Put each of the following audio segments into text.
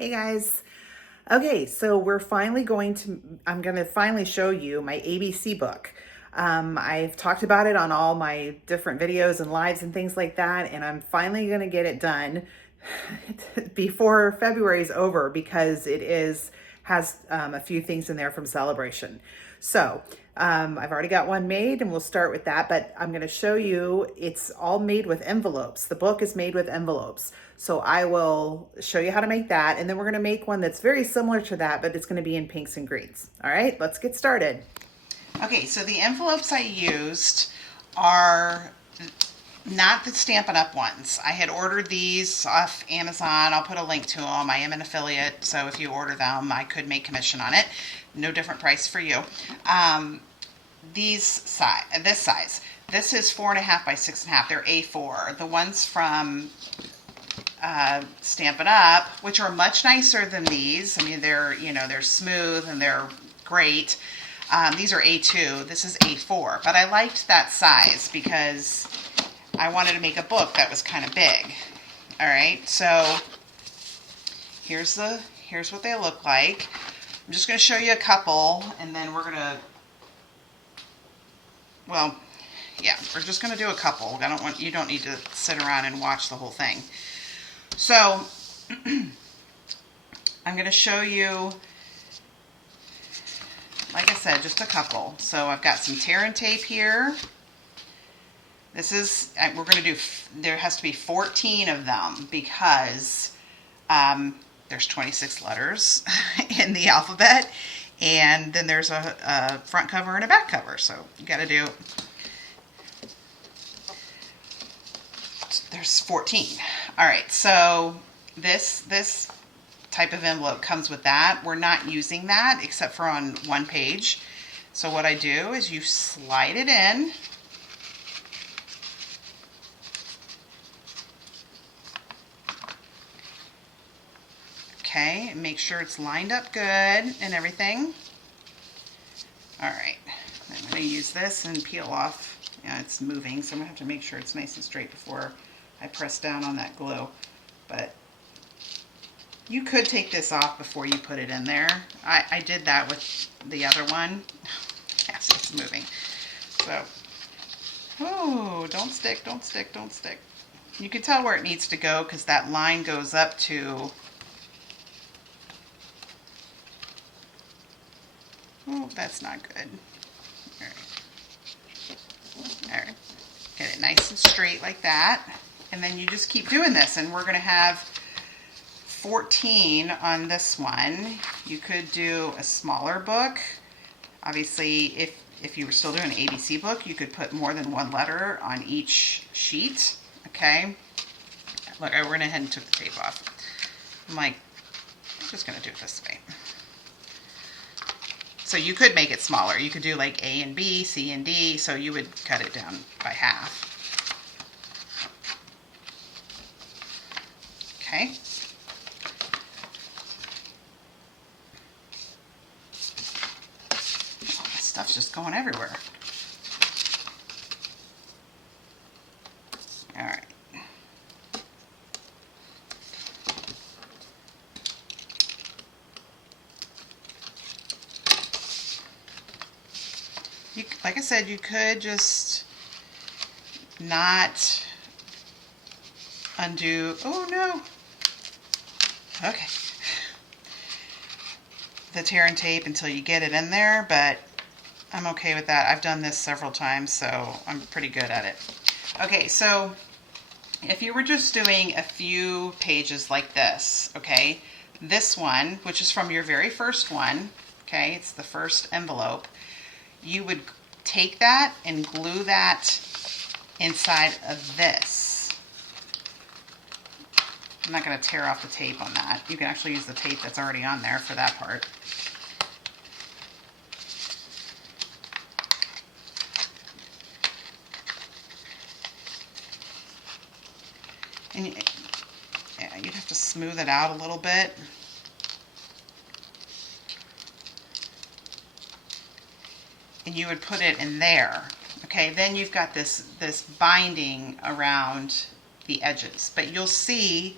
Hey guys. Okay, so I'm going to finally show you my ABC book. I've talked about it on all my different videos and lives and things like that, and I'm finally going to get it done before February is over because has a few things in there from Celebration. So I've already got one made and we'll start with that, but I'm going to show you it's all made with envelopes. The book is made with envelopes. So I will show you how to make that, and then we're going to make one that's very similar to that, but it's going to be in pinks and greens. All right, let's get started. Okay, so the envelopes I used are not the Stampin' Up! Ones. I had ordered these off Amazon. I'll put a link to them. I am an affiliate, so if you order them, I could make commission on it. No different price for you. This size. This is 4.5 by 6.5. They're A4. The ones from Stampin' Up!, which are much nicer than these. I mean, they're smooth and they're great. These are A2. This is A4. But I liked that size because I wanted to make a book that was kind of big. All right, so here's what they look like. I'm just going to show you a couple, and then we're just going to do a couple. You don't need to sit around and watch the whole thing. So I'm going to show you, like I said, just a couple. So I've got some tear and tape here. We're going to do, there has to be 14 of them because there's 26 letters in the alphabet, and then there's a front cover and a back cover. So you got to do, there's 14. All right, so this type of envelope comes with that. We're not using that except for on one page. So what I do is you slide it in. Okay, and make sure it's lined up good and everything. All right, I'm going to use this and peel off. Yeah, it's moving, so I'm going to have to make sure it's nice and straight before I press down on that glue. But you could take this off before you put it in there. I did that with the other one. Yes, it's moving. So, oh, don't stick, don't stick, don't stick. You can tell where it needs to go because that line goes up to, oh, that's not good. All right. All right. Get it nice and straight like that. And then you just keep doing this, and we're going to have 14 on this one. You could do a smaller book. Obviously, if you were still doing an ABC book, you could put more than one letter on each sheet. Okay. Look, I went ahead and took the tape off. I'm just going to do it this way. So you could make it smaller. You could do like A and B, C and D, so you would cut it down by half. Okay. Oh, this stuff's just going everywhere. All right. Like I said, you could just not undo. Oh no. Okay. The tear and tape until you get it in there, but I'm okay with that. I've done this several times, so I'm pretty good at it. Okay, so if you were just doing a few pages like this, okay, this one, which is from your very first one, okay, it's the first envelope, you would take that and glue that inside of this. I'm not going to tear off the tape on that. You can actually use the tape that's already on there for that part. And yeah, you'd have to smooth it out a little bit. And you would put it in there. Okay, then you've got this binding around the edges. But you'll see,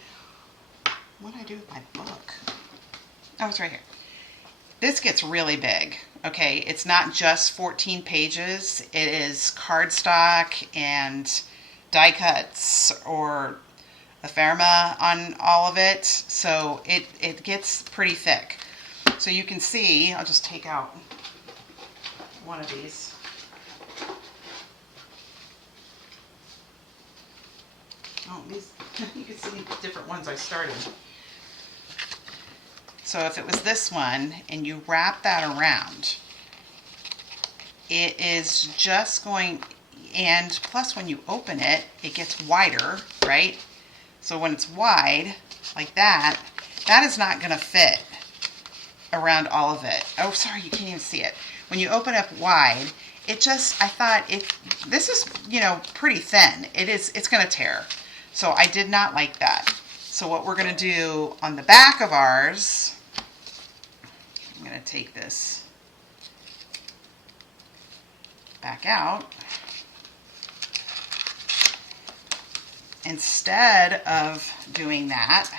what do I do with my book? Oh, it's right here. This gets really big. Okay, it's not just 14 pages. It is cardstock and die cuts or ephemera on all of it. So it gets pretty thick. So you can see, I'll just take out one of these. Oh, these, you can see different ones I started. So if it was this one and you wrap that around, it is just going, and plus when you open it, it gets wider, right? So when it's wide, like that, that is not going to fit around all of it. Oh, sorry, you can't even see it. When you open up wide, it just, I thought this is, you know, pretty thin. It's going to tear. So I did not like that. So what we're going to do on the back of ours, I'm going to take this back out. Instead of doing that,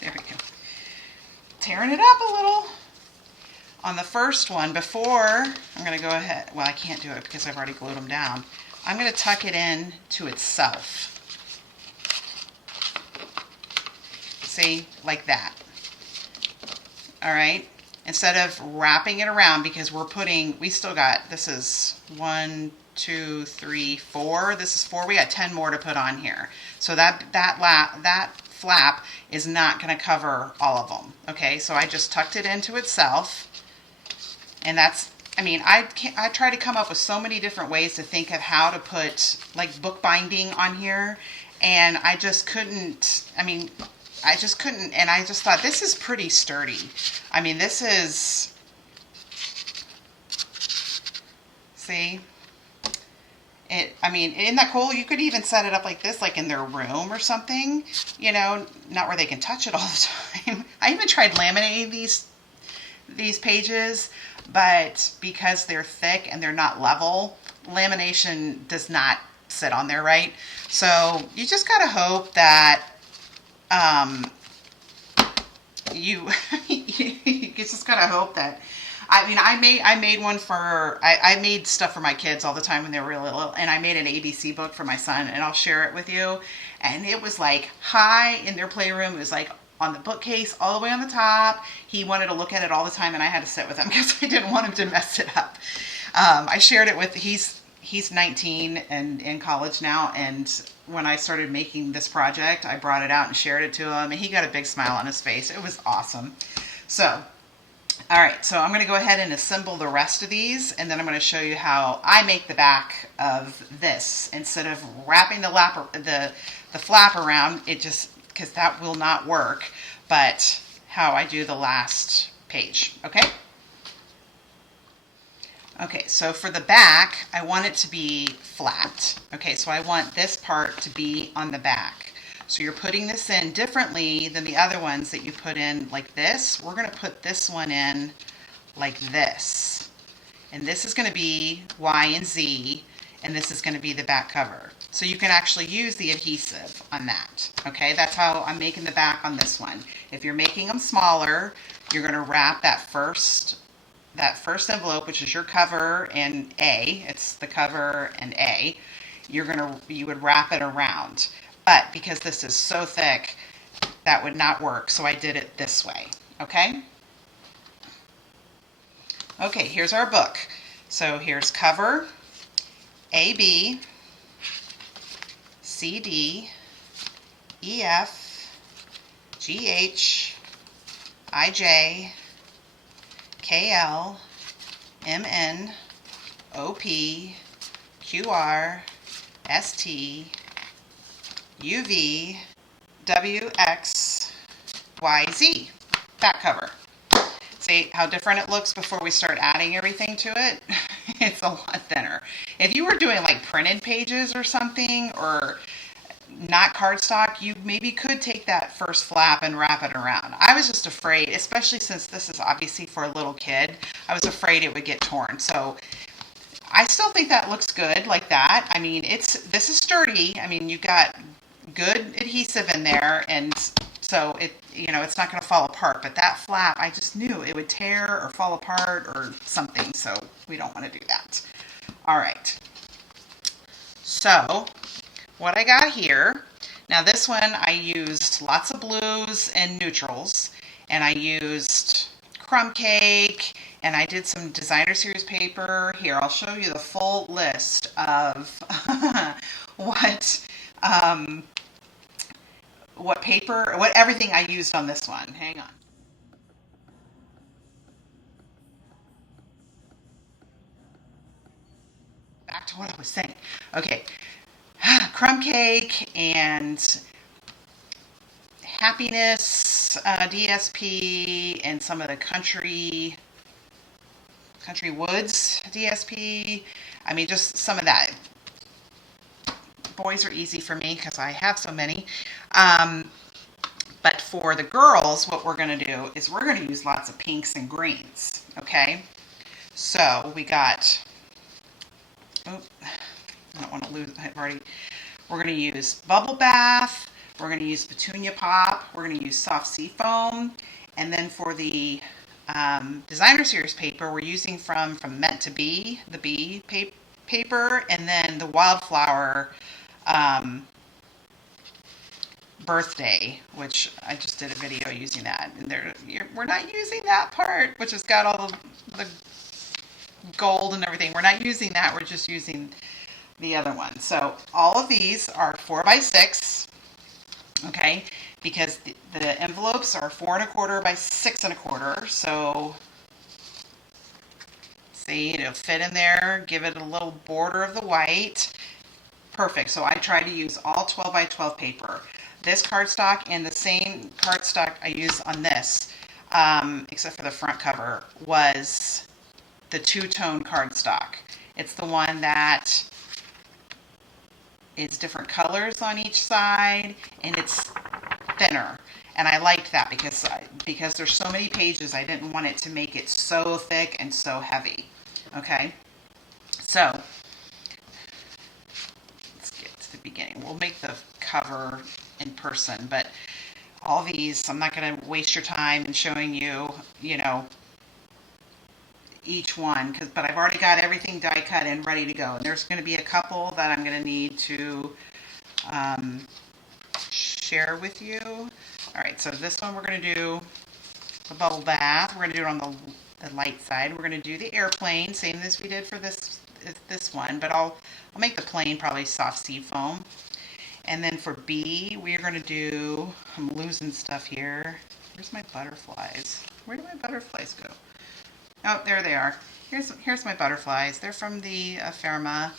there we go, tearing it up a little. On the first one, before, I'm going to go ahead, well, I can't do it because I've already glued them down. I'm going to tuck it in to itself. See, like that. All right, instead of wrapping it around, because we still got, this is 1, 2, 3, 4. This is 4. We got 10 more to put on here. So that flap is not going to cover all of them. Okay, so I just tucked it into itself, and that's, I mean, I try to come up with so many different ways to think of how to put like bookbinding on here, and I just couldn't. I mean, I just couldn't, and I just thought this is pretty sturdy. I mean, this is, see, I mean, isn't that cool? You could even set it up like this, like in their room or something, you know, not where they can touch it all the time. I even tried laminating these pages, but because they're thick and they're not level, lamination does not sit on there right. So you just gotta hope that you just gotta hope that, I mean, I made one for, I made stuff for my kids all the time when they were really little, and I made an ABC book for my son, and I'll share it with you. And it was like high in their playroom. It was like on the bookcase all the way on the top. He wanted to look at it all the time, and I had to sit with him because I didn't want him to mess it up. I shared it with, he's 19 and in college now, and when I started making this project, I brought it out and shared it to him, and he got a big smile on his face. It was awesome. So, all right, so I'm going to go ahead and assemble the rest of these, and then I'm going to show you how I make the back of this. Instead of wrapping the flap around, it just, because that will not work, but how I do the last page, okay? Okay, so for the back, I want it to be flat. Okay, so I want this part to be on the back. So you're putting this in differently than the other ones that you put in like this. We're going to put this one in like this. And this is going to be Y and Z, and this is going to be the back cover. So you can actually use the adhesive on that. Okay, that's how I'm making the back on this one. If you're making them smaller, you're going to wrap that first envelope, which is your cover and A, it's the cover and A, you would wrap it around. But because this is so thick, that would not work, so I did it this way, okay? Okay, here's our book. So here's cover, AB, CD, EF, GH, IJ, KL, MN, OP, QR, ST, UV, WX, YZ. Back cover. See how different it looks before we start adding everything to it? It's a lot thinner. If you were doing like printed pages or something, or not cardstock, you maybe could take that first flap and wrap it around. I was just afraid, especially since this is obviously for a little kid, I was afraid it would get torn. So I still think that looks good like that. I mean, this is sturdy. I mean, you got good adhesive in there, and So it, you know, it's not going to fall apart. But that flap, I just knew it would tear or fall apart or something. So we don't want to do that. All right. So what I got here, now this one I used lots of blues and neutrals, and I used crumb cake, and I did some designer series paper. Here, I'll show you the full list of what um, what paper, what everything I used on this one. Hang on. Back to what I was saying. Okay, crumb cake and happiness, DSP, and some of the country woods DSP. I mean, just some of that. Boys are easy for me because I have so many. But for the girls, what we're going to do is we're going to use lots of pinks and greens. Okay, so we got. Oh, I don't want to lose. I've already. We're going to use bubble bath. We're going to use petunia pop. We're going to use soft sea foam, and then for the designer series paper, we're using from Meant to Be, the bee paper, and then the wildflower um, birthday, which I just did a video using that. And we're not using that part, which has got all the gold and everything. We're not using that. We're just using the other one. So all of these are 4x6, okay, because the envelopes are 4¼ by 6¼ so see, it'll fit in there. Give it a little border of the white. Perfect. So I try to use all 12x12 paper. This cardstock and the same cardstock I use on this, except for the front cover, was the two-tone cardstock. It's the one that is different colors on each side, and it's thinner. And I liked that because there's so many pages, I didn't want it to make it so thick and so heavy. Okay, so let's get to the beginning. We'll make the cover in person, but all these, I'm not going to waste your time in showing you, you know, each one, but I've already got everything die cut and ready to go. And there's going to be a couple that I'm going to need to share with you. All right, so this one we're going to do a bubble bath. We're going to do it on the light side. We're going to do the airplane, same as we did for this one, but I'll make the plane probably soft sea foam. And then for B, we are going to do, I'm losing stuff here. Where's my butterflies? Where do my butterflies go? Oh, there they are. Here's my butterflies. They're from the Firma.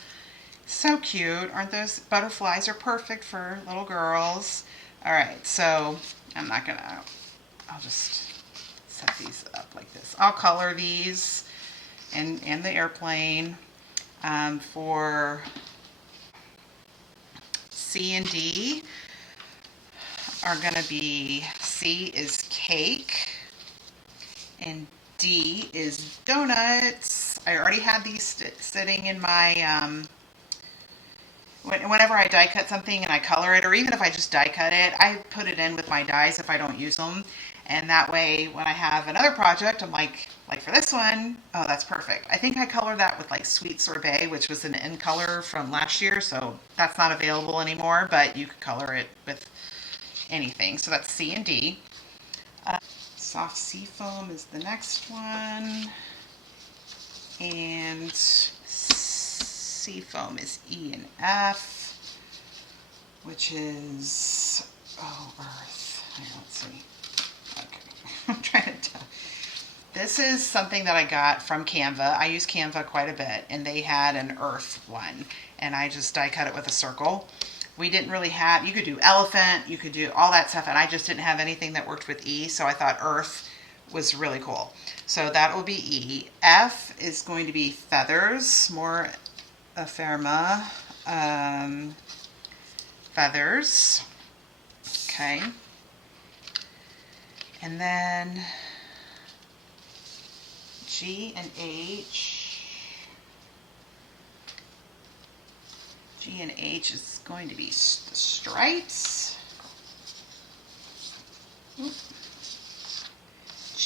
So cute. Aren't those butterflies are perfect for little girls. All right, so I'm not going to, I'll just set these up like this. I'll color these and the airplane. For C and D are going to be, C is cake and D is donuts. I already had these sitting in my, whenever I die cut something and I color it, or even if I just die cut it, I put it in with my dies if I don't use them. And that way, when I have another project, I'm like for this one, oh, that's perfect. I think I colored that with like Sweet Sorbet, which was an in color from last year, so that's not available anymore, but you could color it with anything. So that's C and D. Soft sea foam is the next one. And sea foam is E and F, which is, oh, earth. Let's see. Okay. I'm trying to tell. This is something that I got from Canva. I use Canva quite a bit, and they had an earth one, and I just die cut it with a circle. We didn't really have, you could do elephant, you could do all that stuff, and I just didn't have anything that worked with E, so I thought earth was really cool. So that will be E. F is going to be feathers, more ephemera, feathers. Okay. And then G and H. G and H is going to be stripes.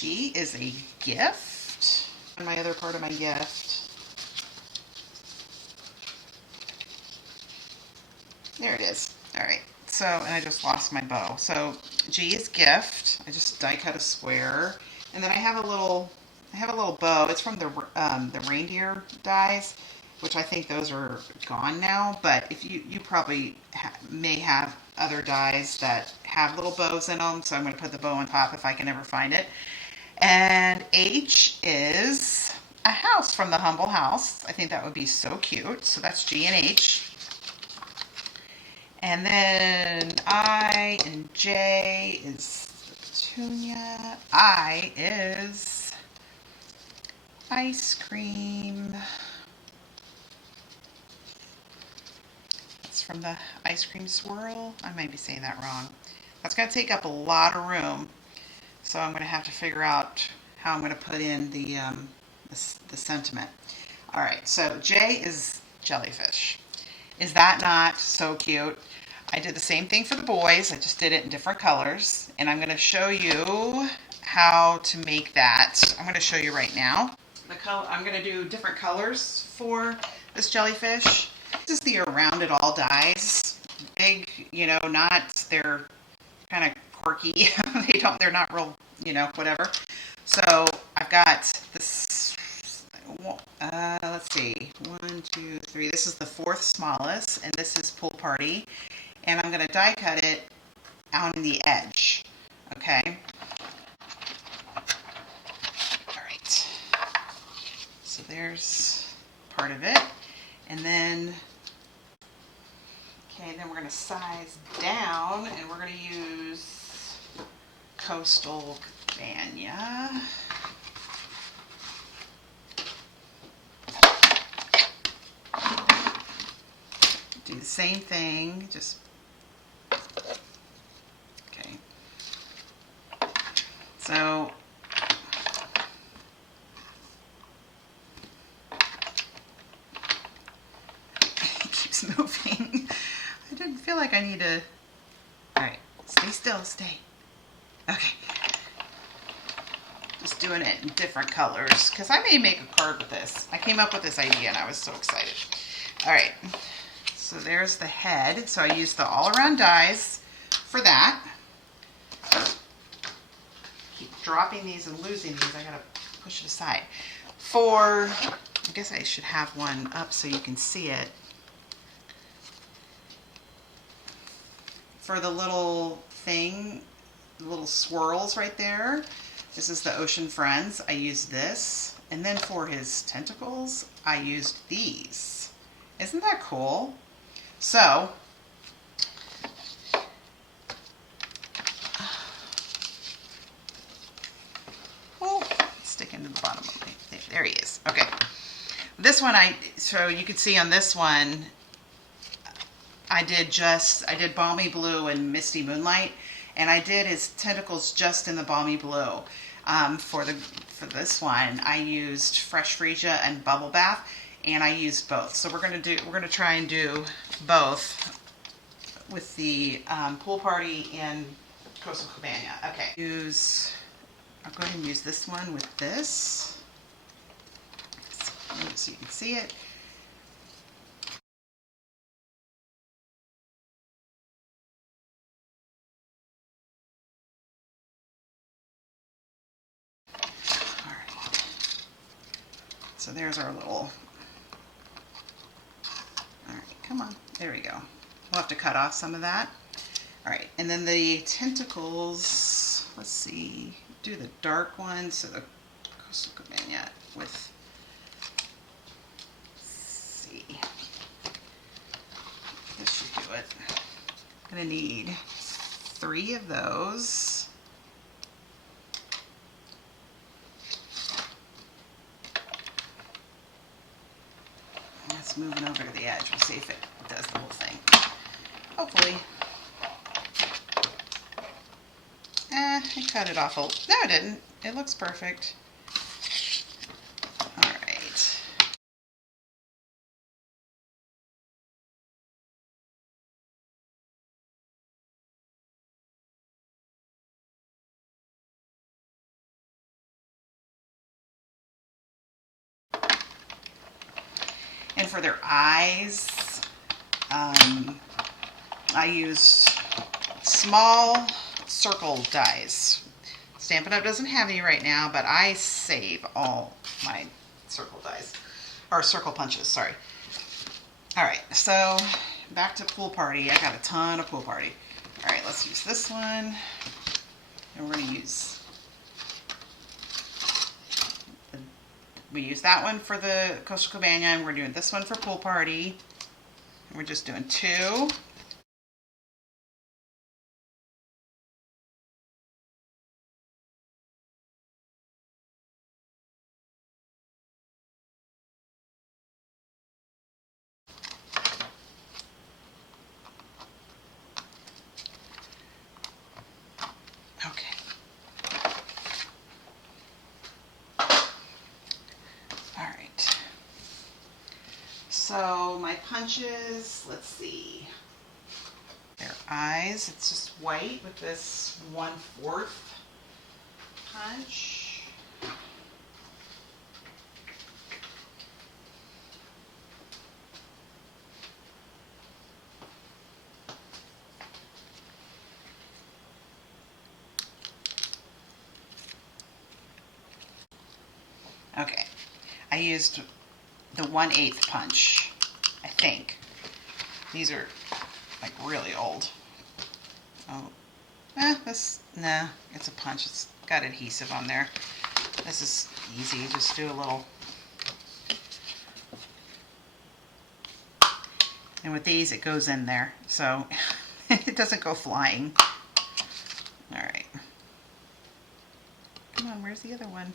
she is a gift. And my other part of my gift. There it is. All right. So, and I just lost my bow. So G is gift. I just die cut a square, and then I have a little bow. It's from the reindeer dies, which I think those are gone now. But if you probably may have other dies that have little bows in them, so I'm going to put the bow on top if I can ever find it. And H is a house from the Humble House. I think that would be so cute. So that's G and H. And then I and J is Petunia. I is ice cream. It's from the ice cream swirl. I might be saying that wrong. That's going to take up a lot of room. So I'm going to have to figure out how I'm going to put in the sentiment. All right, so J is jellyfish. Is that not so cute? I did the same thing for the boys. I just did it in different colors. And I'm going to show you how to make that. I'm going to show you right now. I'm going to do different colors for this jellyfish. This is the around it all dies. Big, they're kind of quirky. They're not real, whatever. So I've got this, let's see, 1, 2, 3. This is the 4th smallest, and this is Pool Party. And I'm going to die cut it out in the edge. Okay. All right. So there's part of it. And then, then we're going to size down, and we're going to use Coastal Cabana. Do the same thing, just okay. So it keeps moving. I didn't feel like I need to. All right, stay still, stay. Okay. Just doing it in different colors because I may make a card with this. I came up with this idea and I was so excited. All right. So there's the head. So I used the all-around dies for that. Keep dropping these and losing these. I gotta push it aside. I guess I should have one up so you can see it. For the little thing, the little swirls right there, this is the Ocean Friends. I used this. And then for his tentacles, I used these. Isn't that cool? So, stick into the bottom of my, there he is. Okay. This one, so you can see on this one, I did Balmy Blue and Misty Moonlight, and I did his tentacles just in the Balmy Blue. For this one, I used Fresh Freesia and Bubble Bath, and I used both. So we're gonna try and do both with the Pool Party and Coastal Cabana. Okay. I'll go ahead and use this one with this, so you can see it. All right. So there's our little. All right, come on. There we go. We'll have to cut off some of that. All right, and then the tentacles, let's see, do the dark one, so the Coastal Cabana with, let's see, this should do it. I'm gonna need 3 of those. And it's moving over to the edge. We'll see if it does the whole thing. Hopefully. I cut it off. No, it didn't. It looks perfect. for their eyes, I used small circle dies. Stampin' Up! Doesn't have any right now, but I save all my circle dies, or circle punches, sorry. All right, so back to Pool Party. I got a ton of Pool Party. All right, let's use this one. And we're gonna use, we use that one for the Coastal Cabana, and we're doing this one for Pool Party. And we're just doing 2. Okay. All right. So my punches, let's see. Their eyes, it's just white with this 1/4 punch. Okay, I used the 1/8 punch, I think. These are like really old. Oh, nah, it's a punch. It's got adhesive on there. This is easy, just do a little. And with these, it goes in there, so it doesn't go flying. All right. Come on, where's the other one?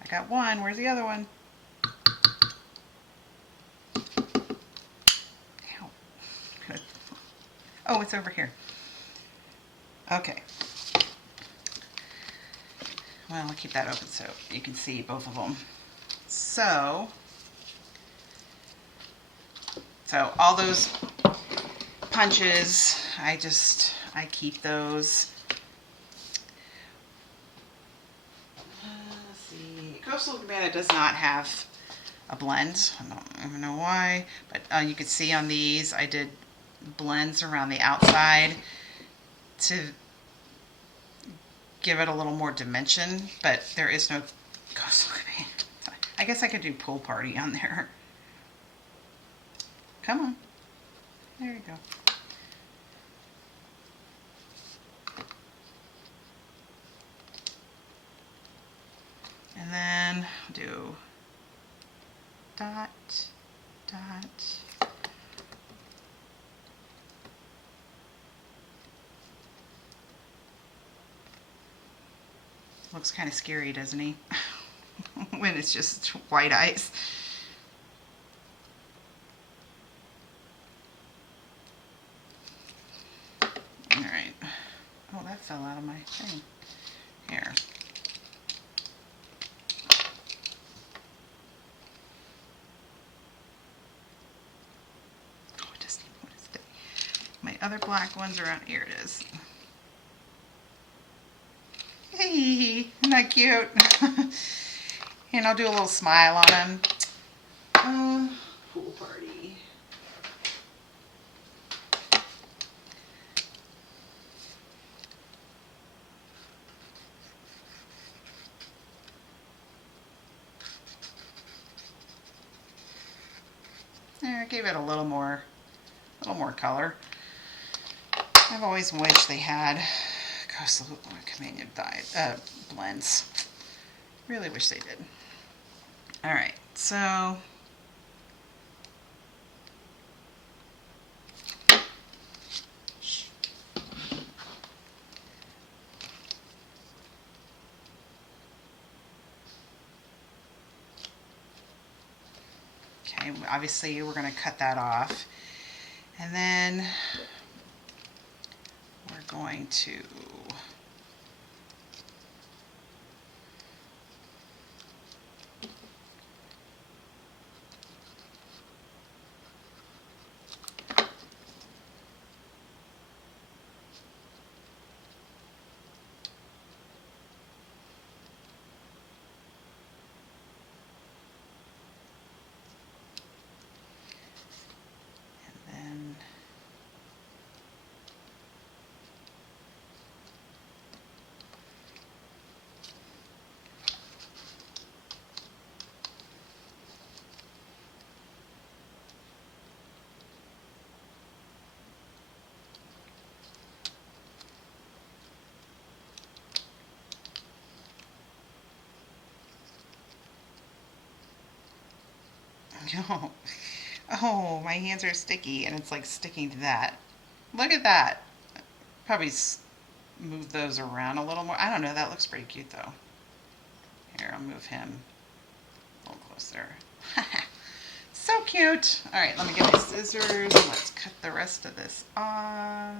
I got one, where's the other one? Ow. Oh, it's over here. Okay. Well, I'll keep that open so you can see both of them. So all those punches, I keep those. Let's see. Coastal Cabana does not have a blend. I don't even know why, but you can see on these I did blends around the outside to give it a little more dimension, but there is no Coastal Cabana. I guess I could do Pool Party on there. Come on. There you go. And then do dot, dot. Looks kind of scary, doesn't he? When it's just white eyes. All right. Oh, that fell out of my thing. Here. Oh, it doesn't even want to stay. My other black ones are out. Here it is. Hey, isn't that cute? And I'll do a little smile on him. Pool Party. There, I gave it a little more color. I've always wished they had Coastal Cabana blends. Really wish they did. All right, so okay, obviously we're going to cut that off, and then we're going to Oh, oh, my hands are sticky and it's like sticking to that. Look at that. Probably move those around a little more. I don't know. That looks pretty cute though. Here, I'll move him a little closer. So cute. All right, let me get my scissors and let's cut the rest of this off.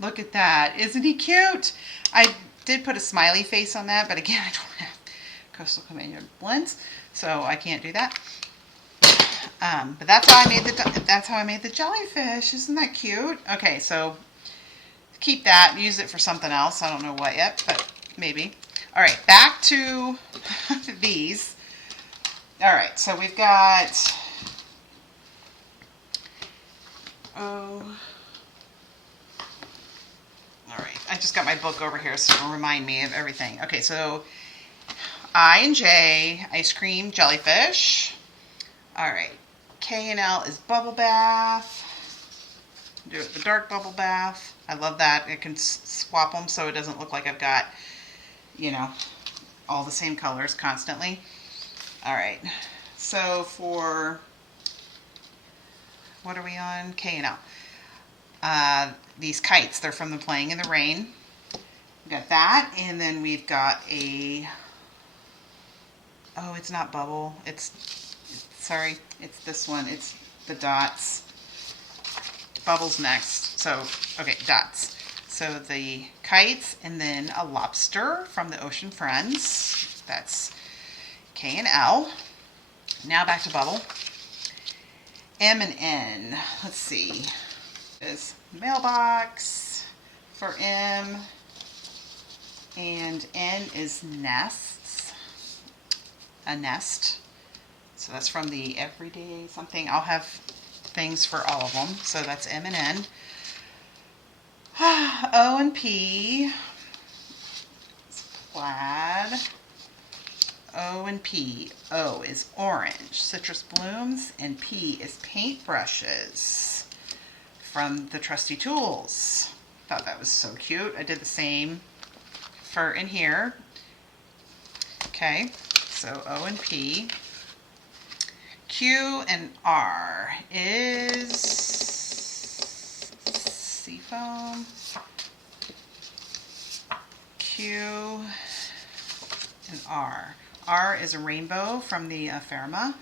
Look at that. Isn't he cute? I did put a smiley face on that, but again, I don't have Coastal Commander blends, so I can't do that. But that's how I made the jellyfish. Isn't that cute? Okay, so keep that. Use it for something else. I don't know what yet, but maybe. All right, back to these. All right, so we've got, all right, I just got my book over here so it'll remind me of everything. Okay, so I and J, ice cream, jellyfish. All right, K and L is bubble bath. Do it the dark bubble bath. I love that. I can swap them so it doesn't look like I've got, you know, all the same colors constantly. All right, so for, what are we on? K and L. These kites, they're from the Playing in the Rain. We got that, and then we've got a, oh, it's not bubble. Sorry, it's this one. It's the dots. Bubbles next. So, okay, dots. So the kites, and then a lobster from the Ocean Friends. That's K and L. Now back to bubble. M and N. Let's see. Is mailbox for M, and N is nests. A nest. So that's from the Everyday something. I'll have things for all of them. So that's M and N. O and P. It's plaid. O and P. O is orange, citrus blooms, and P is paintbrushes from the Trusty Tools. Thought that was so cute. I did the same for in here. Okay, so O and P. Q and R is seafoam. Q and R. R is a rainbow from the Ferma.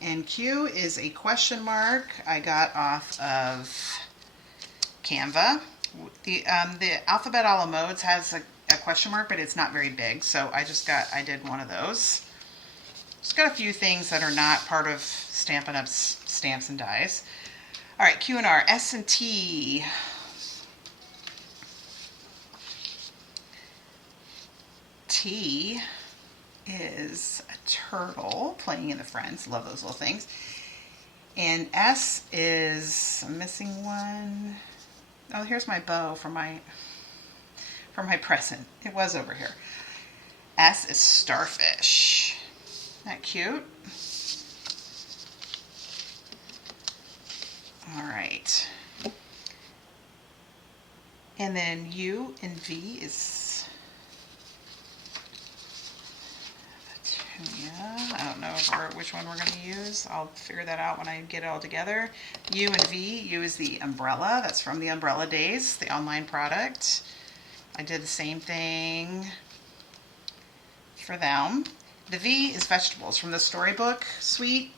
And Q is a question mark I got off of Canva. The Alphabet a la Modes has a question mark, but it's not very big. So I did one of those. Just got a few things that are not part of Stampin' Up's Stamps and Dies. All right, Q and R, S and T. T is a turtle playing in the Friends. Love those little things. And S is, I'm missing one. Oh, here's my bow for my present. It was over here. S is starfish. Isn't that cute? All right. And then U and V is Petunia. I don't know which one we're going to use. I'll figure that out when I get it all together. U and V. U is the umbrella. That's from the Umbrella Days, the online product. I did the same thing for them. The V is vegetables from the Storybook Suite.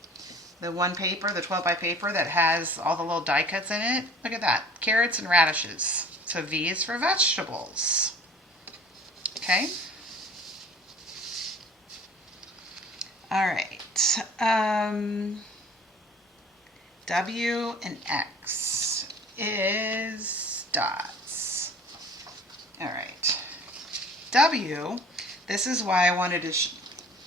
The one paper, the 12 by paper that has all the little die cuts in it. Look at that. Carrots and radishes. So V is for vegetables. Okay. All right. W and X is dots. All right. W, this is why I wanted to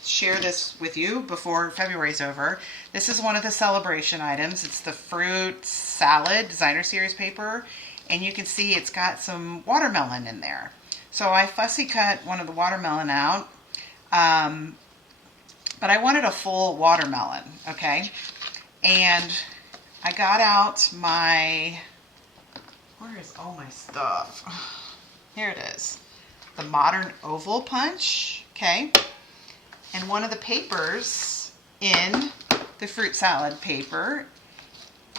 share this with you before February's over. This is one of the celebration items. It's the fruit salad designer series paper, and you can see it's got some watermelon in there. So I fussy cut one of the watermelon out, but I wanted a full watermelon, okay? And I got out my, where is all my stuff? Here it is. The Modern Oval Punch, okay? And one of the papers in the fruit salad paper,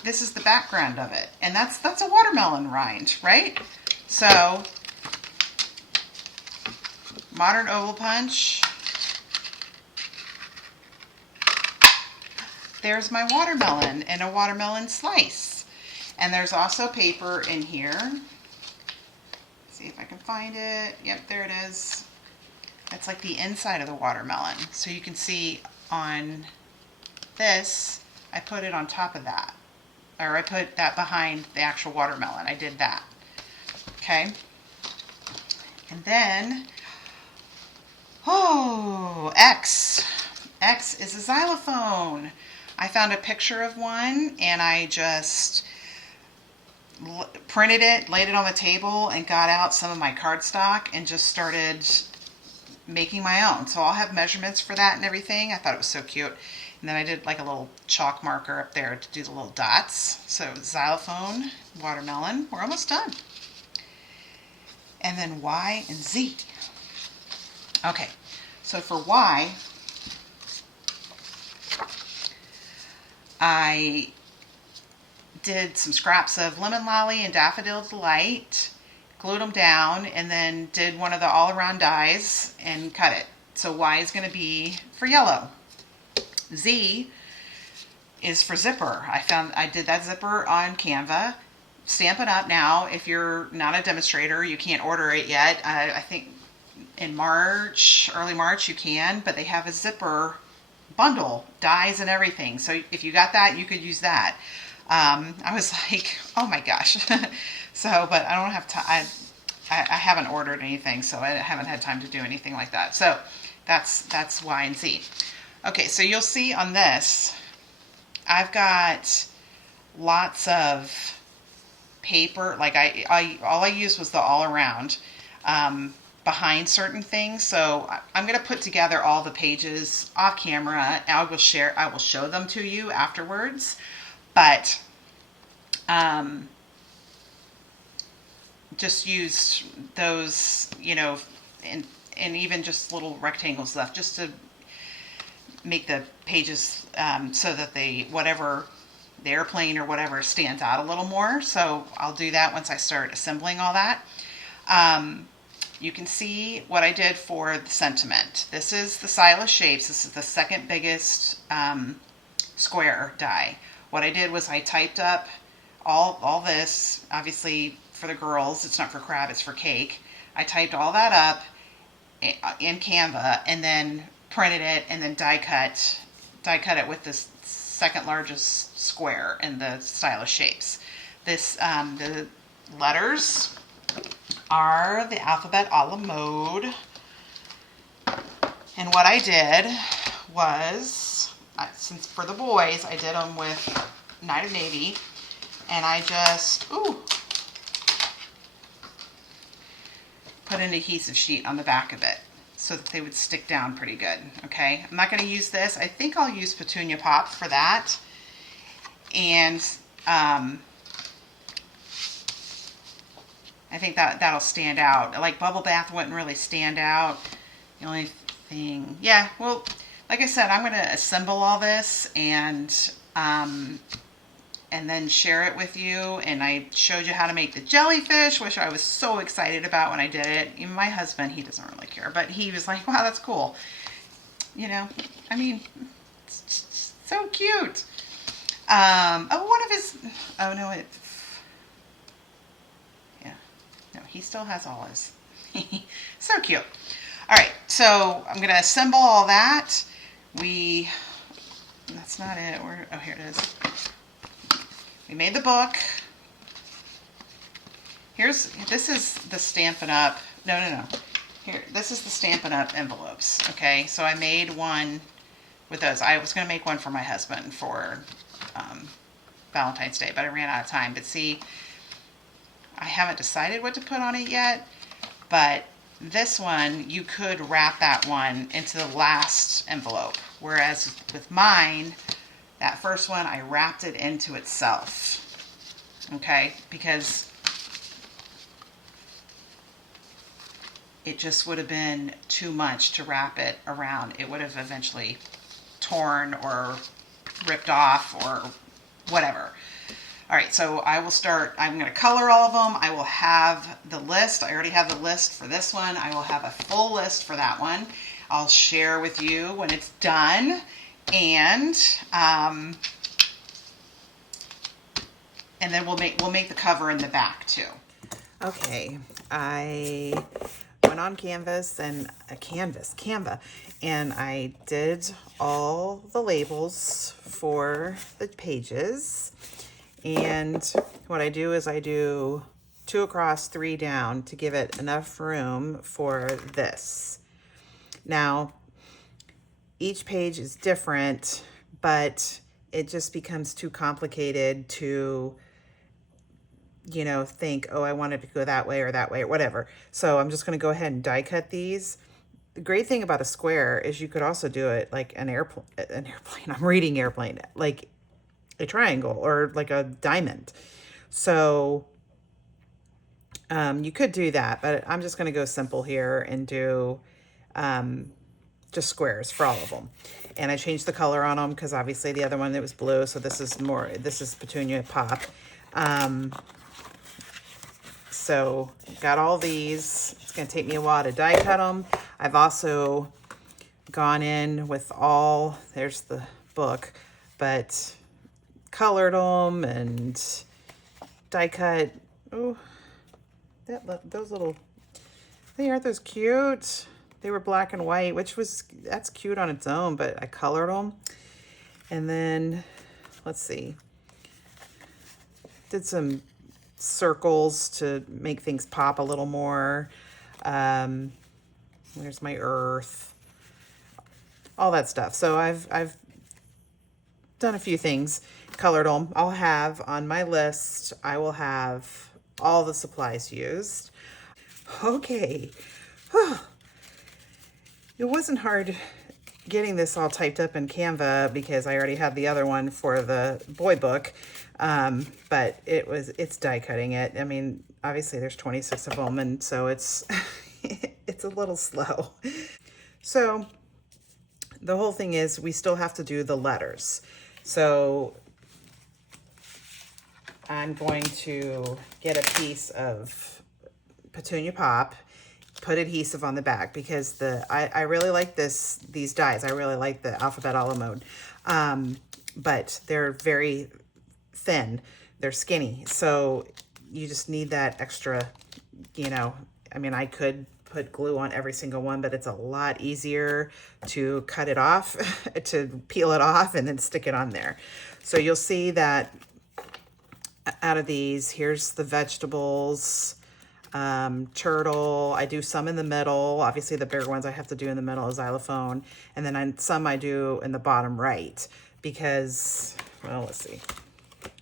this is the background of it. And that's a watermelon rind, right? So, modern oval punch. There's my watermelon and a watermelon slice. And there's also paper in here. Let's see if I can find it. Yep, there it is. That's like the inside of the watermelon. So you can see on this, I put it on top of that. Or I put that behind the actual watermelon. I did that. Okay. And then, oh, X. X is a xylophone. I found a picture of one and I just printed it, laid it on the table, and got out some of my cardstock and just started making my own. So I'll have measurements for that and everything. I thought it was so cute. And then I did like a little chalk marker up there to do the little dots. So xylophone, watermelon, we're almost done. And then Y and Z. Okay, so for Y, I did some scraps of Lemon Lolly and Daffodil Delight, glued them down, and then did one of the all-around dies and cut it. So Y is going to be for yellow. Z is for zipper. I did that zipper on Canva. Stampin' Up! Now, if you're not a demonstrator, you can't order it yet. I think in March, early March, you can, but they have a zipper bundle, dies and everything. So if you got that, you could use that. I was like, oh my gosh. So, but I don't have time. I haven't ordered anything, so I haven't had time to do anything like that. So that's Y and Z. Okay, so you'll see on this, I've got lots of paper. Like all I used was the all around behind certain things. So I'm going to put together all the pages off camera. I will show them to you afterwards. But just use those, and even just little rectangles left just to make the pages so that whatever the airplane or whatever stands out a little more. So I'll do that once I start assembling all that. You can see what I did for the sentiment. This is the Stylus Shapes. This is the second biggest square die. What I did was I typed up all this, obviously for the girls, it's not for crab, it's for cake. I typed all that up in Canva and then printed it and then die cut it with this second largest square in the Stylus Shapes. The letters are the alphabet a la mode. And what I did was, since for the boys, I did them with Night of Navy, and I just, put an adhesive sheet on the back of it so that they would stick down pretty good, okay? I'm not going to use this. I think I'll use Petunia Pop for that. And I think that'll stand out. Like Bubble Bath wouldn't really stand out. The only thing, yeah, well, like I said, I'm going to assemble all this and then share it with you. And I showed you how to make the jellyfish, which I was so excited about when I did it. Even my husband, he doesn't really care, but he was like, wow, that's cool. I mean, it's so cute. He still has all his. So cute. All right, so I'm going to assemble all that. That's not it. Here it is. We made the book. This is the Stampin' Up. No. Here, this is the Stampin' Up envelopes. Okay, so I made one with those. I was going to make one for my husband for Valentine's Day, but I ran out of time. But see, I haven't decided what to put on it yet, but this one, you could wrap that one into the last envelope. Whereas with mine, that first one, I wrapped it into itself. Okay, because it just would have been too much to wrap it around. It would have eventually torn or ripped off or whatever. All right, so I will start, I'm going to color all of them. I will have the list. I already have the list for this one. I will have a full list for that one. I'll share with you when it's done. And then we'll make the cover in the back too. Okay, I went on Canva, and I did all the labels for the pages. And what I do is I do 2 across, 3 down to give it enough room for this. Now, each page is different, but it just becomes too complicated to, you know, think, oh, I wanted to go that way or whatever. So I'm just going to go ahead and die cut these. The great thing about a square is you could also do it like an airplane. I'm reading airplane, like a triangle or like a diamond. So you could do that, but I'm just going to go simple here and do just squares for all of them. And I changed the color on them because obviously the other one, it was blue. So this is Petunia Pop. So got all these. It's going to take me a while to die cut them. I've also gone in with all, there's the book, but colored them and die cut. Oh, those little, aren't those cute? They were black and white, that's cute on its own, but I colored them. And then, let's see, did some circles to make things pop a little more. There's my earth, all that stuff. So I've done a few things, colored them. I'll have on my list, I will have all the supplies used. Okay. It wasn't hard getting this all typed up in Canva because I already had the other one for the boy book. But it's die cutting it. I mean, obviously there's 26 of them, and so it's, it's a little slow. So the whole thing is we still have to do the letters. So I'm going to get a piece of Petunia Pop, put adhesive on the back because I really like these dies. I really like the Alphabet a la mode. But they're very thin. They're skinny. So you just need that extra, you know, I mean, I could put glue on every single one, but it's a lot easier to cut it off, to peel it off and then stick it on there. So you'll see that out of these, here's the vegetables, turtle. I do some in the middle. Obviously the bigger ones I have to do in the middle, xylophone. And then some I do in the bottom right because, well, let's see.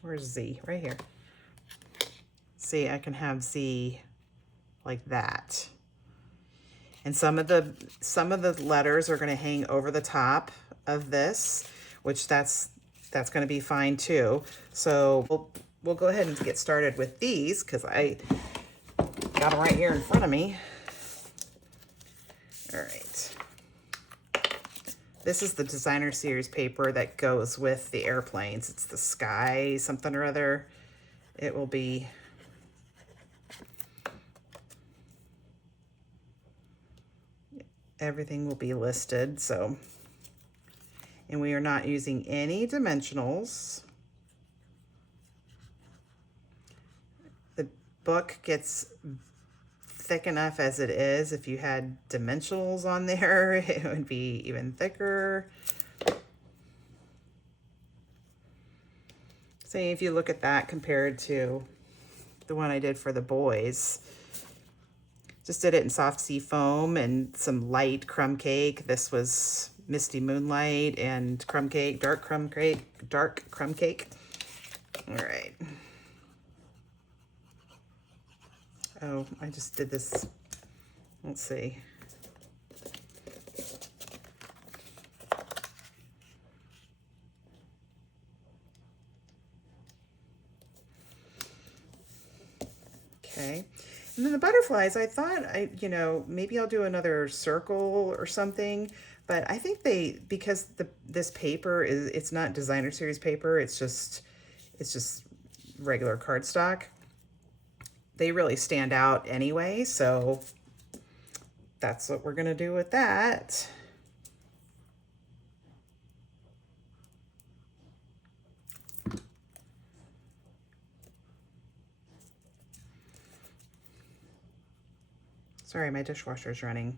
Where's Z? Right here. See, I can have Z like that. And some of the letters are going to hang over the top of this, which that's going to be fine too. So we'll go ahead and get started with these because I got them right here in front of me. All right. This is the designer series paper that goes with the airplanes. It's the Sky something or other. It will be everything will be listed. So, and we are not using any dimensionals. The book gets thick enough as it is. If you had dimensionals on there, it would be even thicker. See, if you look at that compared to the one I did for the boys, just did it in soft sea foam and some light crumb cake. This was Misty Moonlight and crumb cake, dark crumb cake. All right. Oh, I just did this. Let's see. Okay. And then the butterflies, I thought you know, maybe I'll do another circle or something, but I think because this paper it's not designer series paper, it's just regular cardstock. They really stand out anyway, so that's what we're gonna do with that. Sorry, my dishwasher's running.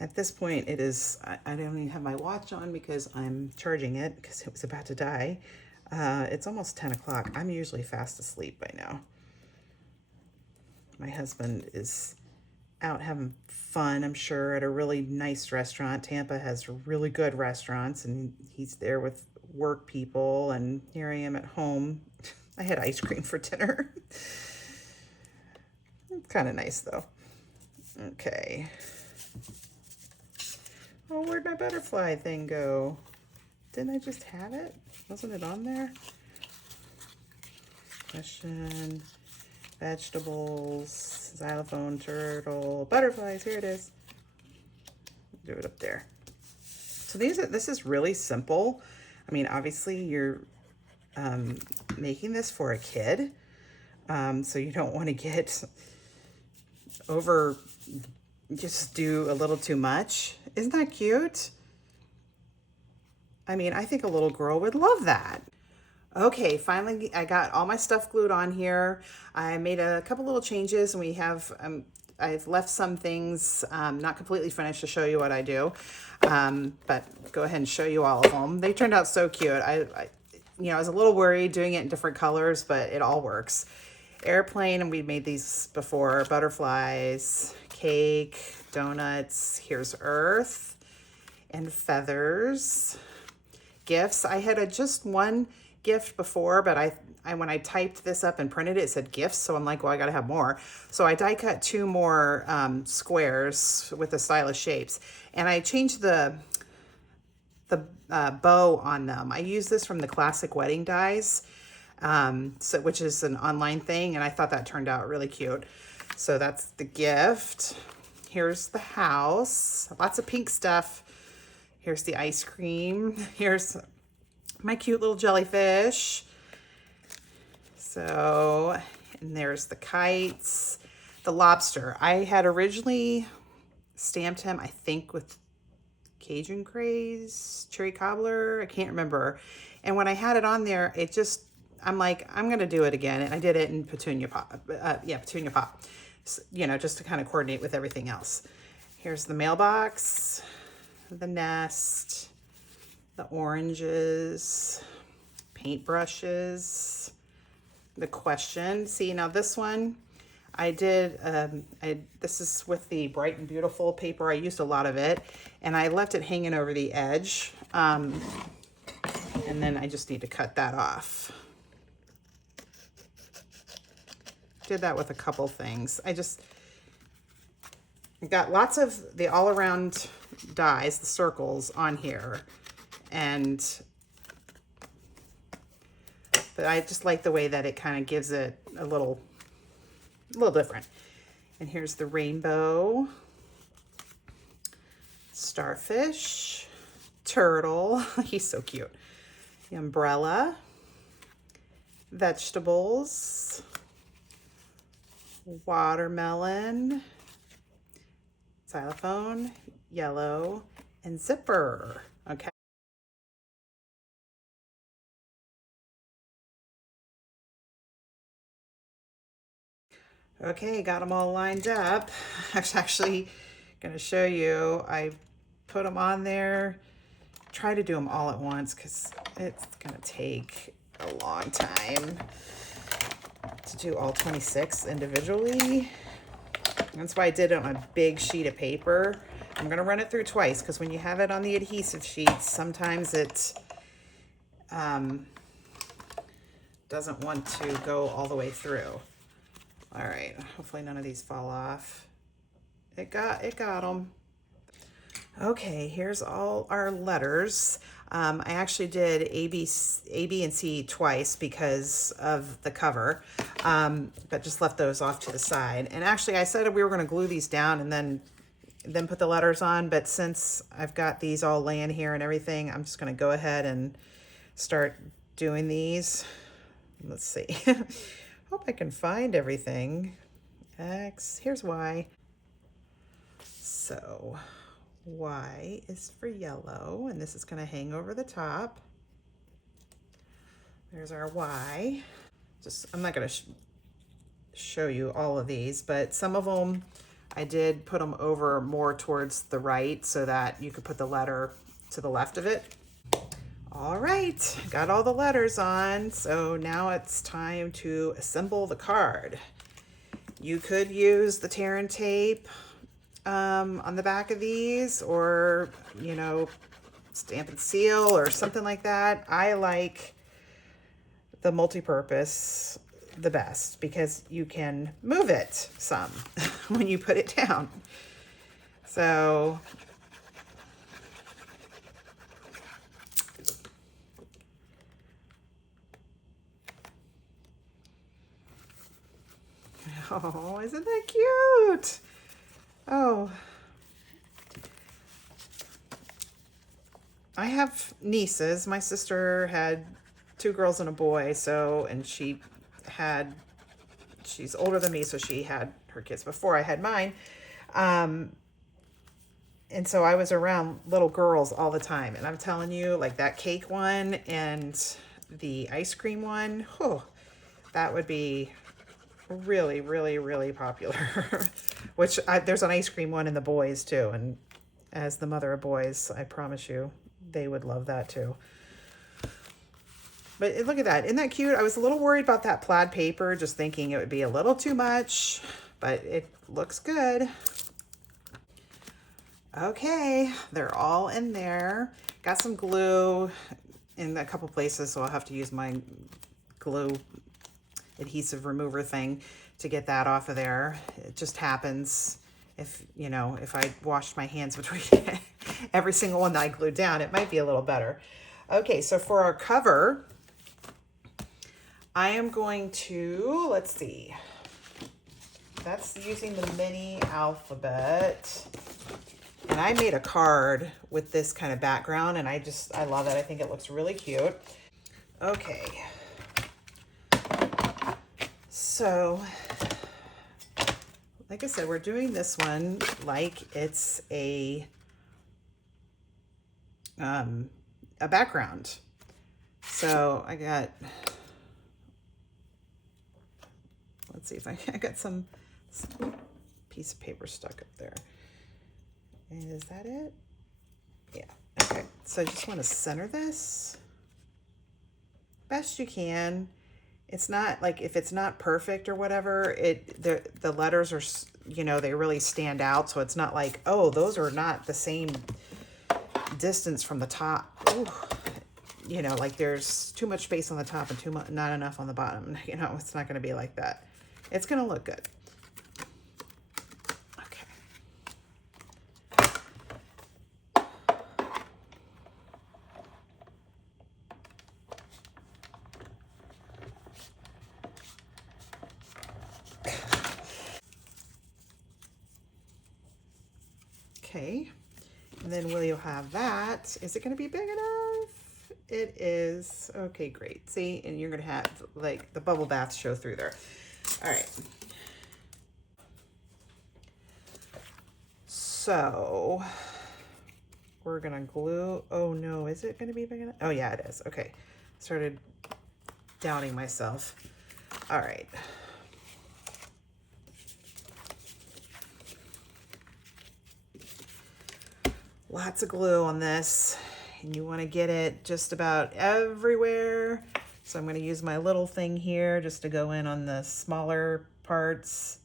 At this point, it is, I don't even have my watch on because I'm charging it because it was about to die. It's almost 10 o'clock. I'm usually fast asleep by now. My husband is out having fun, I'm sure, at a really nice restaurant. Tampa has really good restaurants, and he's there with work people, and here I am at home. I had ice cream for dinner. It's kind of nice, though. Okay. Oh, where'd my butterfly thing go? Didn't I just have it? Wasn't it on there? Question, vegetables, xylophone, turtle, butterflies, here it is. Do it up there. So this is really simple. I mean, obviously you're making this for a kid, so you don't want to get just do a little too much. Isn't that cute? I mean, I think a little girl would love that. Okay, finally I got all my stuff glued on here. I made a couple little changes, and I've left some things not completely finished to show you what I do, but go ahead and show you all of them. They turned out so cute. You know, I was a little worried doing it in different colors, but it all works. Airplane, and we made these before. Butterflies, cake, donuts. Here's Earth and feathers. Gifts. I had just one gift before, but when I typed this up and printed it, it said gifts, so I'm like, well, I gotta have more. So I die cut 2 more squares with the stylish shapes, and I changed the bow on them. I use this from the Classic Wedding Dies, which is an online thing, and I thought that turned out really cute. So that's the gift. Here's the house. Lots of pink stuff. Here's the ice cream. Here's my cute little jellyfish. So, and there's the kites. The lobster. I had originally stamped him, I think, with Cajun Craze, Cherry Cobbler, I can't remember. And when I had it on there, I'm like, I'm gonna do it again. And I did it in Petunia Pop, Petunia Pop. So, you know, just to kind of coordinate with everything else. Here's the mailbox, the nest, the oranges, paintbrushes, the question. See, now this one, I did, this is with the Bright and Beautiful paper. I used a lot of it, and I left it hanging over the edge. And then I just need to cut that off. Did that with a couple things. I got lots of the all-around dies, the circles on here, but I just like the way that it kind of gives it a little different. And here's the rainbow, starfish, turtle, he's so cute, the umbrella, vegetables, watermelon, xylophone, yellow, and zipper. Okay. Okay, got them all lined up. I was actually going to show you. I put them on there. Try to do them all at once because it's going to take a long time to do all 26 individually. That's why I did it on a big sheet of paper. I'm going to run it through twice because when you have it on the adhesive sheets, sometimes it doesn't want to go all the way through. All right, hopefully none of these fall off. It got them. Okay, here's all our letters. I actually did A, B, and C twice because of the cover, but just left those off to the side. And actually, I said we were going to glue these down and then put the letters on, but since I've got these all laying here and everything, I'm just going to go ahead and start doing these. Let's see. Hope I can find everything. X, here's Y. So Y is for yellow, and this is going to hang over the top. There's our Y. I'm not going to show you all of these, but some of them I did put them over more towards the right so that you could put the letter to the left of it. All right, got all the letters on, so now it's time to assemble the card. You could use the tear and tape on the back of these, or, you know, stamp and seal or something like that. I like the multi-purpose the best because you can move it some when you put it down. So oh, isn't that cute? Oh, I have nieces. My sister had 2 girls and a boy, and she's older than me, so she had her kids before I had mine. And so I was around little girls all the time. And I'm telling you, like that cake one and the ice cream one, oh, that would be really, really, really popular. There's an ice cream one in the boys too. And as the mother of boys, I promise you, they would love that too. But look at that. Isn't that cute? I was a little worried about that plaid paper, just thinking it would be a little too much, but it looks good. Okay, they're all in there. Got some glue in a couple places, so I'll have to use my glue adhesive remover thing to get that off of there. It just happens. If I washed my hands between every single one that I glued down, it might be a little better. Okay, so for our cover, I am going to, let's see, that's using the mini alphabet. And I made a card with this kind of background, and I love it. I think it looks really cute. Okay. So, like I said, we're doing this one like it's a background. So I got, let's see if I got some piece of paper stuck up there. And is that it? Yeah. Okay. So I just want to center this best you can. It's not like, if it's not perfect or whatever, the letters are, they really stand out. So it's not like, oh, those are not the same distance from the top. Ooh. Like there's too much space on the top and not enough on the bottom. It's not going to be like that. It's going to look good. Okay, and then you'll have that. Is it going to be big enough? It is. Okay, great. See, and you're going to have like the bubble bath show through there. All right. So we're going to glue. Oh no, is it going to be big enough? Oh yeah, it is. Okay. Started doubting myself. All right. Lots of glue on this, and you want to get it just about everywhere. So I'm going to use my little thing here just to go in on the smaller parts.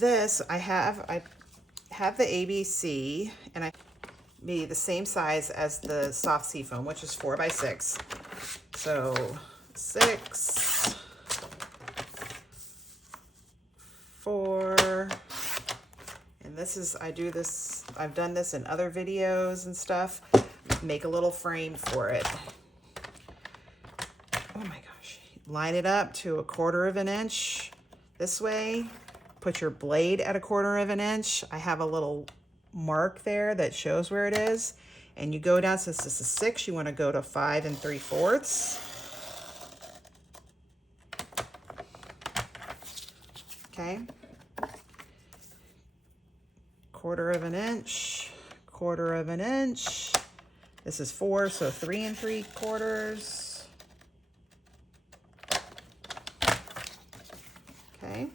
this, I have the ABC, and I be the same size as the soft seafoam, which is 4 by 6. So 6, 4, and this is, I've done this in other videos and stuff. Make a little frame for it. Oh my gosh. Line it up to 1/4 of an inch this way. Put your blade at 1/4 of an inch. I have a little mark there that shows where it is. And you go down, since this is 6, you want to go to 5 3/4. Okay. 1/4 of an inch, 1/4 of an inch. This is 4, so 3 3/4. Okay.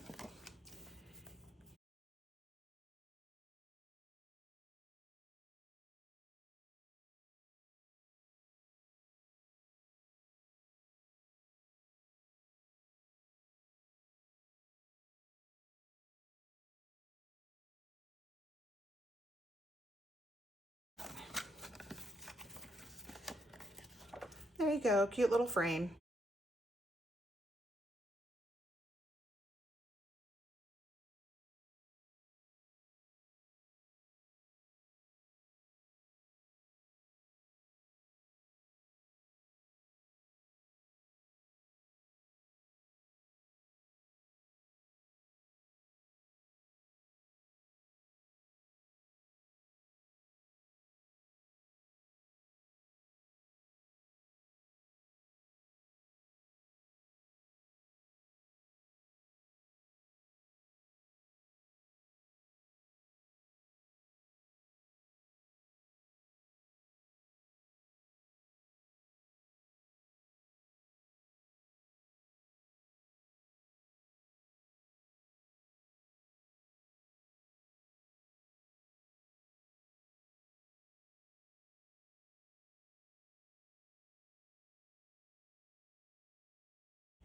There you go, cute little frame.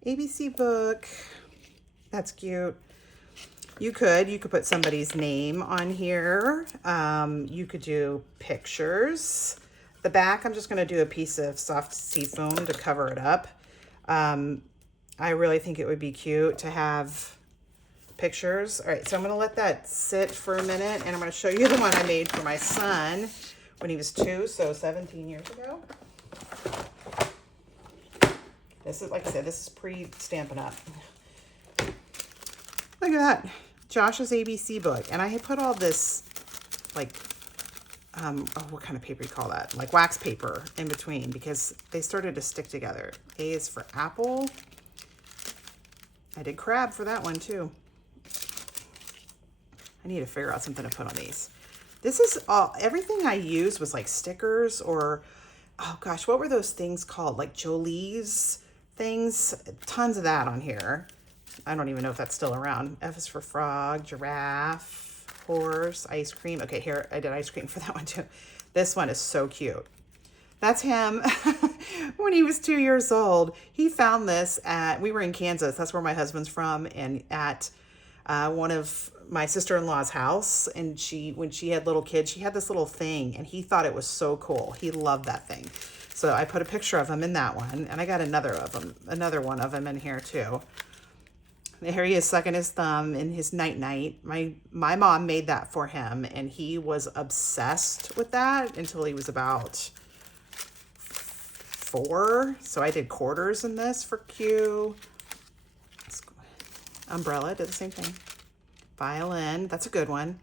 ABC book. That's cute. You could put somebody's name on here. You could do pictures. The back, I'm just going to do a piece of soft seafoam to cover it up. I really think it would be cute to have pictures. All right, so I'm going to let that sit for a minute, and I'm going to show you the one I made for my son when he was 2, so 17 years ago. This is, like I said, this is pre-Stampin' Up. Look at that. Josh's ABC book. And I had put all this, like, what kind of paper you call that? Like wax paper in between, because they started to stick together. A is for apple. I did crab for that one too. I need to figure out something to put on these. This is all, everything I used was like stickers or, oh gosh, what were those things called? Like Jolie's things. Tons of that on here. I don't even know if that's still around. F is for frog, giraffe, horse, ice cream. Okay, here, I did ice cream for that one too. This one is so cute. That's him when he was 2 years old. He found this we were in Kansas. That's where my husband's from. And at one of my sister-in-law's house. And when she had little kids, she had this little thing. And he thought it was so cool. He loved that thing. So I put a picture of him in that one. And I got another one of him in here too. Here he is sucking his thumb in his night-night. My mom made that for him, and he was obsessed with that until he was about 4. So I did quarters in this for Q. Umbrella, did the same thing. Violin, that's a good one.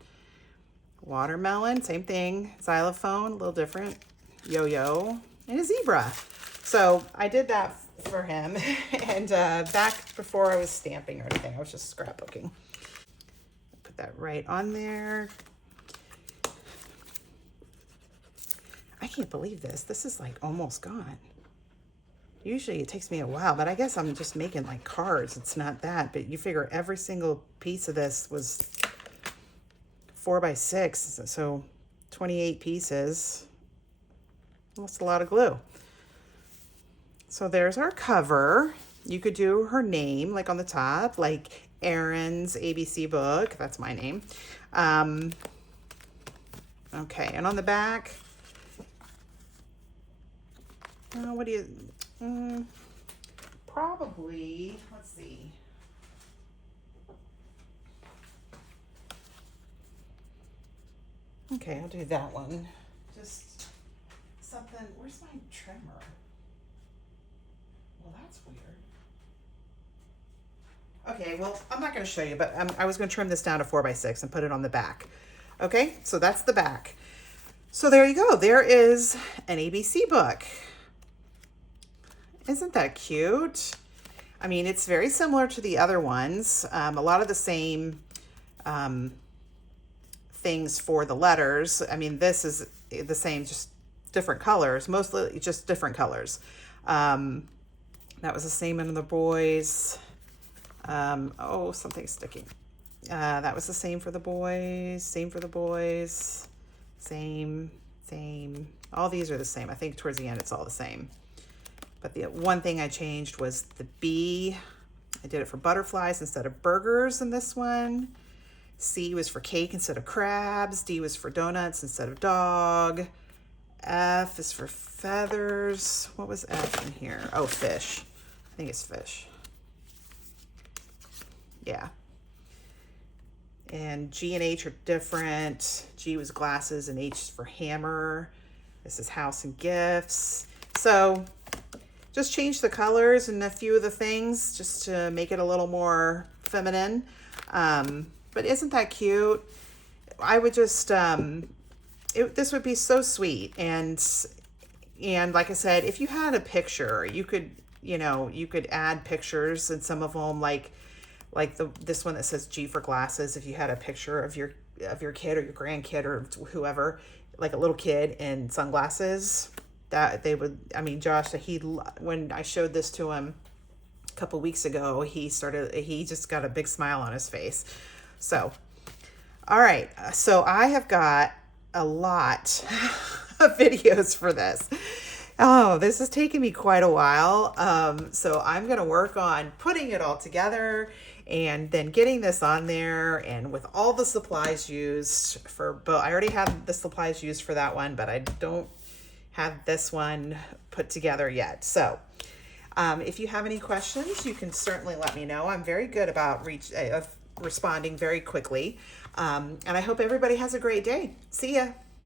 Watermelon, same thing. Xylophone, a little different. Yo-yo, and a zebra. So I did that for him. And back before I was stamping or anything, I was just scrapbooking. Put that right on there. I can't believe this. This is like almost gone. Usually it takes me a while, but I guess I'm just making like cards. It's not that, but you figure every single piece of this was 4 by 6. So 28 pieces. That's a lot of glue. So there's our cover. You could do her name like on the top, like Erin's ABC book. That's my name. Okay, and on the back, what do you, probably, let's see. Okay, I'll do that one. Just something, where's my trimmer? Well, that's weird. Okay, well, I'm not going to show you, but I was going to trim this down to 4x6 and put it on the back. Okay, so that's the back. So there you go. There is an ABC book. Isn't that cute? I mean, it's very similar to the other ones. A lot of the same things for the letters. I mean, this is the same, just different colors, mostly just different colors. That was the same in the boys. Oh, something's sticking. That was the same for the boys, same for the boys, same. All these are the same. I think towards the end it's all the same. But the one thing I changed was the B. I did it for butterflies instead of burgers in this one. C was for cake instead of crabs. D was for donuts instead of dog. F is for feathers. What was F in here? Oh, fish. I think it's fish. Yeah. And G and H are different. G was glasses and H is for hammer. This is house and gifts. So just change the colors and a few of the things just to make it a little more feminine. But isn't that cute? I would just, this would be so sweet. And like I said, if you had a picture, you could, you could add pictures, and some of them like this one that says G for glasses. If you had a picture of your kid or your grandkid or whoever, like a little kid in sunglasses, that they would, I mean, Josh, when I showed this to him a couple weeks ago, he just got a big smile on his face. So, all right. So I have got a lot of videos for this. Oh, this is taking me quite a while. So I'm going to work on putting it all together and then getting this on there, and with all the supplies used for both. I already have the supplies used for that one, but I don't have this one put together yet. So if you have any questions, you can certainly let me know. I'm very good about responding very quickly. And I hope everybody has a great day. See ya.